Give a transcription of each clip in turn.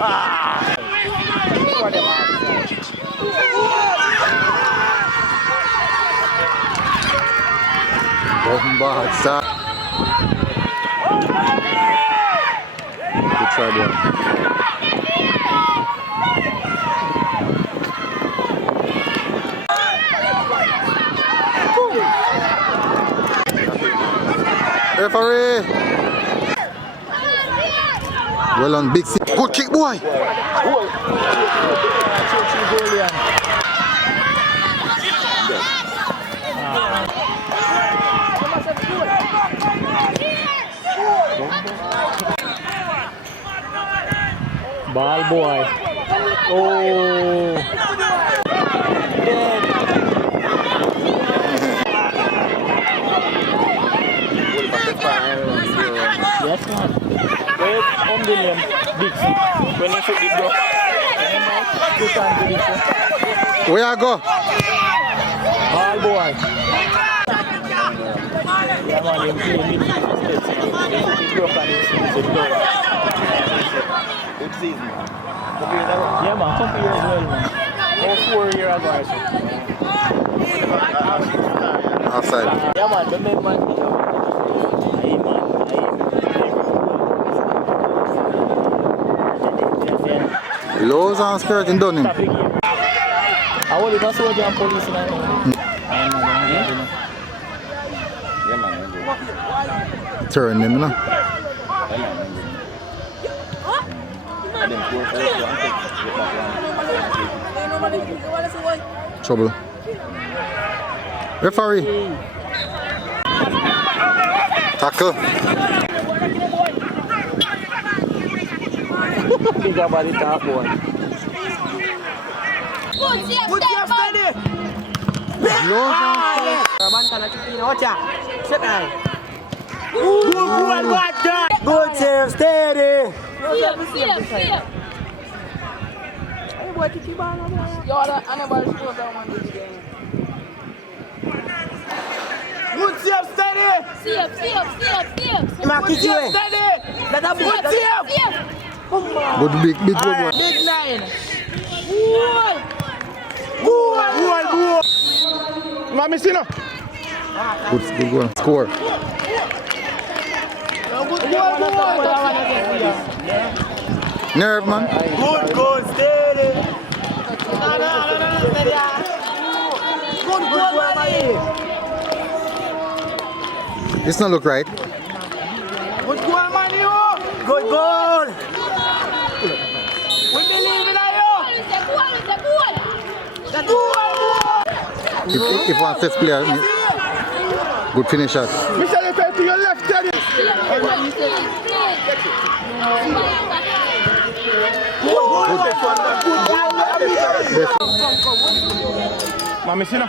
Bad start. Good try there. Referee. Well on, big six. Good kick, boy. Ball boy. Oh. Yes, man. Wait, on the name, big six. When you shoot the block, you can't do this. Where you go? Ball boy. Yeah, man, you play mid six. You block and it's the block. Good season. Yeah, man, couple years as well, man. Oh, 4 years ago, I said. Outside. Yeah, man, the main man. Lows and skirt and done him. I want to soldier and police in Turn him, you know. Trouble. Referee. Tackle. Big about the top boy. Good steady. Good save, steady. Good save, steady. Good big good boy. Big nine. Mami Sina. Good one. Score. Nerve, man. Good, steady. Good, This not look right. Good goal, man, you. Good goal. We believe in you. If one sets player, good finish shot. Michelle, you to your left, Teddy. Mami Sina.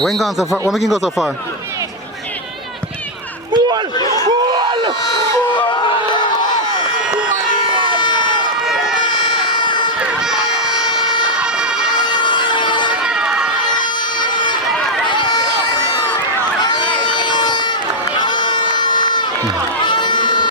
When gone so far? When we can go so far?